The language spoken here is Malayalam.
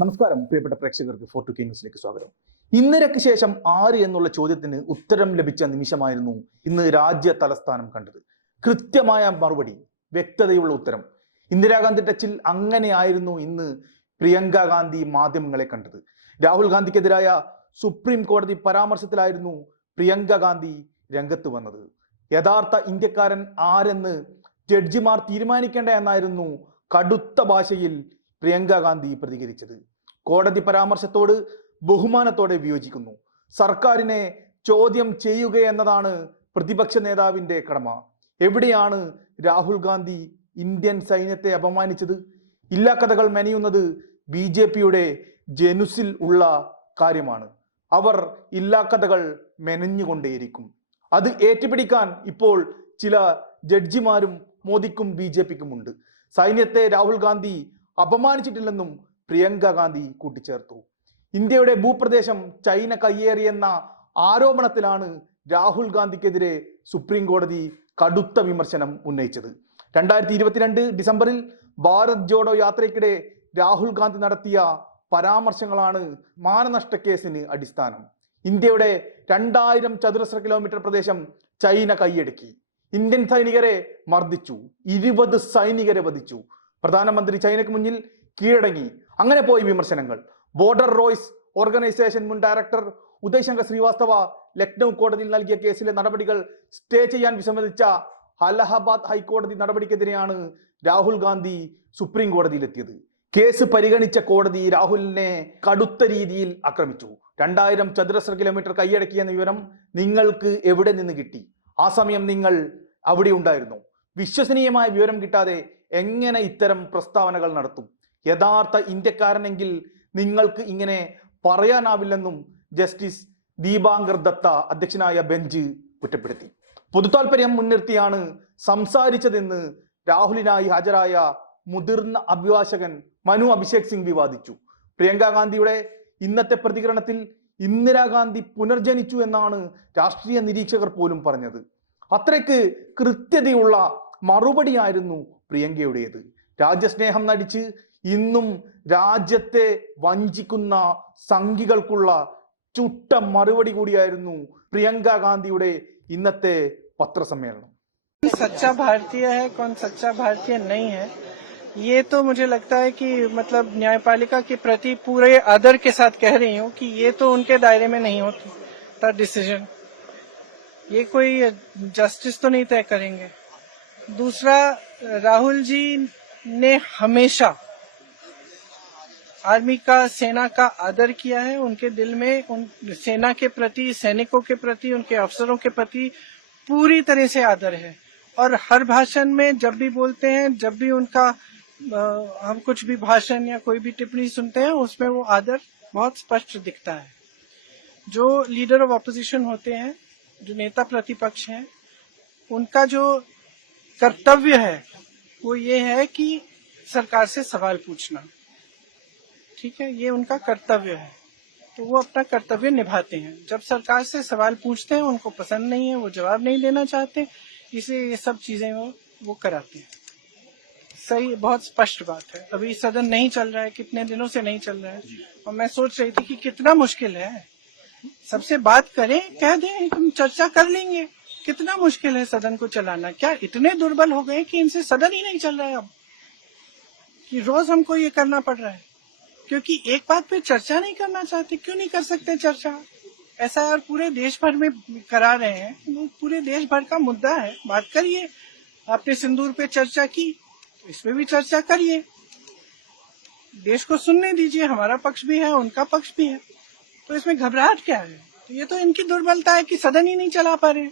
നമസ്കാരം പ്രിയപ്പെട്ട പ്രേക്ഷകർക്ക് ഫോർ ടു കെ ന്യൂസിലേക്ക് സ്വാഗതം. ഇന്നരയ്ക്ക് ശേഷം ആര് എന്നുള്ള ചോദ്യത്തിന് ഉത്തരം ലഭിച്ച നിമിഷമായിരുന്നു ഇന്ന് രാജ്യ തലസ്ഥാനം കണ്ടത്. കൃത്യമായ മറുപടി വ്യക്തതയുള്ള ഉത്തരം. ഇന്ദിരാഗാന്ധി ടച്ചിൽ അങ്ങനെയായിരുന്നു ഇന്ന് പ്രിയങ്ക ഗാന്ധി മാധ്യമങ്ങളെ കണ്ടത്. രാഹുൽ ഗാന്ധിക്കെതിരായ സുപ്രീം കോടതി പരാമർശത്തിലായിരുന്നു പ്രിയങ്ക ഗാന്ധി രംഗത്ത് വന്നത്. യഥാർത്ഥ ഇന്ത്യക്കാരൻ ആരെന്ന് ജഡ്ജിമാർ തീരുമാനിക്കേണ്ട എന്നായിരുന്നു കടുത്ത ഭാഷയിൽ പ്രിയങ്ക ഗാന്ധി പ്രതികരിച്ചത്. കോടതി പരാമർശത്തോട് ബഹുമാനത്തോടെ വിയോജിക്കുന്നു. സർക്കാരിനെ ചോദ്യം ചെയ്യുക എന്നതാണ് പ്രതിപക്ഷ നേതാവിന്റെ കടമ. എവിടെയാണ് രാഹുൽ ഗാന്ധി ഇന്ത്യൻ സൈന്യത്തെ അപമാനിച്ചത്? ഇല്ലാ കഥകൾ മെനയുന്നത് ബി ജെ പിയുടെ ജനുസിൽ ഉള്ള കാര്യമാണ്. അവർ ഇല്ലാ കഥകൾ മെനഞ്ഞുകൊണ്ടേയിരിക്കും. അത് ഏറ്റുപിടിക്കാൻ ഇപ്പോൾ ചില ജഡ്ജിമാരും മോദിക്കും ബി ജെ പിക്കും ഉണ്ട് സൈന്യത്തെ രാഹുൽ ഗാന്ധി അപമാനിച്ചിട്ടില്ലെന്നും പ്രിയങ്ക ഗാന്ധി കൂട്ടിച്ചേർത്തു. ഇന്ത്യയുടെ ഭൂപ്രദേശം ചൈന കയ്യേറിയെന്ന ആരോപണത്തിലാണ് രാഹുൽ ഗാന്ധിക്കെതിരെ സുപ്രീം കോടതി കടുത്ത വിമർശനം ഉന്നയിച്ചത്. രണ്ടായിരത്തി ഇരുപത്തിരണ്ട് ഡിസംബറിൽ ഭാരത് ജോഡോ യാത്രയ്ക്കിടെ രാഹുൽ ഗാന്ധി നടത്തിയ പരാമർശങ്ങളാണ് മാനനഷ്ട കേസിന് അടിസ്ഥാനം. ഇന്ത്യയുടെ രണ്ടായിരം ചതുരശ്ര കിലോമീറ്റർ പ്രദേശം ചൈന കൈയടക്കി. ഇന്ത്യൻ സൈനികരെ മർദ്ദിച്ചു. ഇരുപത് സൈനികരെ വധിച്ചു. പ്രധാനമന്ത്രി ചൈനയ്ക്ക് മുന്നിൽ കീഴടങ്ങി. അങ്ങനെ പോയി വിമർശനങ്ങൾ. ബോർഡർ റോയ്സ് ഓർഗനൈസേഷൻ മുൻ ഡയറക്ടർ ഉദയ് ശങ്കർ ശ്രീവാസ്തവ ലക്നൗ കോടതിയിൽ നൽകിയ കേസിലെ നടപടികൾ സ്റ്റേ ചെയ്യാൻ വിസമ്മതിച്ച അലഹബാദ് ഹൈക്കോടതി നടപടിക്കെതിരെയാണ് രാഹുൽ ഗാന്ധി സുപ്രീം കോടതിയിലെത്തിയത്. കേസ് പരിഗണിച്ച കോടതി രാഹുലിനെ കടുത്ത രീതിയിൽ ആക്രമിച്ചു. രണ്ടായിരം ചതുരശ്ര കിലോമീറ്റർ കൈയടക്കിയെന്ന വിവരം നിങ്ങൾക്ക് എവിടെ നിന്ന് കിട്ടി? ആ സമയം നിങ്ങൾ അവിടെ ഉണ്ടായിരുന്നു. വിശ്വസനീയമായ വിവരം കിട്ടാതെ എങ്ങനെ ഇത്തരം പ്രസ്താവനകൾ നടത്തും? യഥാർത്ഥ ഇന്ത്യക്കാരനെങ്കിൽ നിങ്ങൾക്ക് ഇങ്ങനെ പറയാനാവില്ലെന്നും ജസ്റ്റിസ് ദീപാങ്കർ ദത്ത അധ്യക്ഷനായ ബെഞ്ച് കുറ്റപ്പെടുത്തി. പൊതുതാൽപര്യം മുൻനിർത്തിയാണ് സംസാരിച്ചതെന്ന് രാഹുലിനായി ഹാജരായ മുതിർന്ന അഭിഭാഷകൻ മനു അഭിഷേക് സിംഗ് വിവാദിച്ചു. പ്രിയങ്ക ഗാന്ധിയുടെ ഇന്നത്തെ പ്രതികരണത്തിൽ ഇന്ദിരാഗാന്ധി പുനർജനിച്ചു എന്നാണ് രാഷ്ട്രീയ നിരീക്ഷകർ പോലും പറഞ്ഞത്. അത്രയ്ക്ക് കൃത്യതയുള്ള മറുപടിയായിരുന്നു പ്രിയങ്കയുടേത്. രാജ്യസ്നേഹം നടിച്ച് ഇന്നും രാജ്യത്തെ വഞ്ചിക്കുന്ന സംഘികൾക്കുള്ള ചുട്ട മറുപടി കൂടിയായിരുന്നു പ്രിയങ്ക ഗാന്ധിയുടെ ഇന്നത്തെ പത്രസമ്മേളനം सच्चा भारतीय है कौन सच्चा भारतीय नहीं है ये तो मुझे लगता है कि मतलब न्यायपालिका के प्रति पूरे आदर के साथ कह रही हूँ कि ये तो उनके दायरे में नहीं होता डिसीजन ये कोई जस्टिस तो नहीं तय करेंगे दूसरा राहुल जी ने हमेशा आर्मी का सेना का आदर किया है उनके दिल में उन सेना के प्रति सैनिकों के प्रति उनके अफसरों के प्रति पूरी तरह से आदर है। और हर भाषण में जब भी बोलते हैं जब भी उनका अ, हम कुछ भी भाषण या कोई भी टिप्पणी सुनते हैं उसमें वो आदर बहुत स्पष्ट दिखता है। जो लीडर ऑफ़ अपोजिशन होते हैं जो नेता प्रतिपक्ष हैं उनका जो कर्तव्य है वो ये है कि सरकार से सवाल पूछना। ठीक है ये उनका कर्तव्य है। तो वो अपना कर्तव्य निभाते हैं। जब सरकार से सवाल पूछते हैं उनको पसंद नहीं है वो जवाब नहीं देना चाहते इसे ये सब चीज़ें वो वो कराते हैं। सही बहुत स्पष्ट बात है। अभी सदन नहीं चल रहा है कितने दिनों से नहीं चल रहा है। और मैं सोच रही थी कि कितना मुश्किल है। सबसे बात करें कह दें हम चर्चा कर लेंगे कितना मुश्किल है सदन को चलाना। क्या इतने दुर्बल हो गए कि इनसे सदन ही नहीं चल रहा है अब? कि रोज हमको ये करना पड़ रहा है। क्योंकि एक बात पे चर्चा नहीं करना चाहते, क्यों नहीं कर सकते चर्चा? ऐसा यार पूरे देश भर में करा रहे हैं। पूरे देश भर का मुद्दा है। बात करिए, आपने सिंदूर पे चर्चा की तो इसमें भी चर्चा करिए। देश को सुनने दीजिए, हमारा पक्ष भी है, उनका पक्ष भी है। तो इसमें घबराहट क्या है? तो ये तो इनकी दुर्बलता है कि सदन ही नहीं चला पा रहे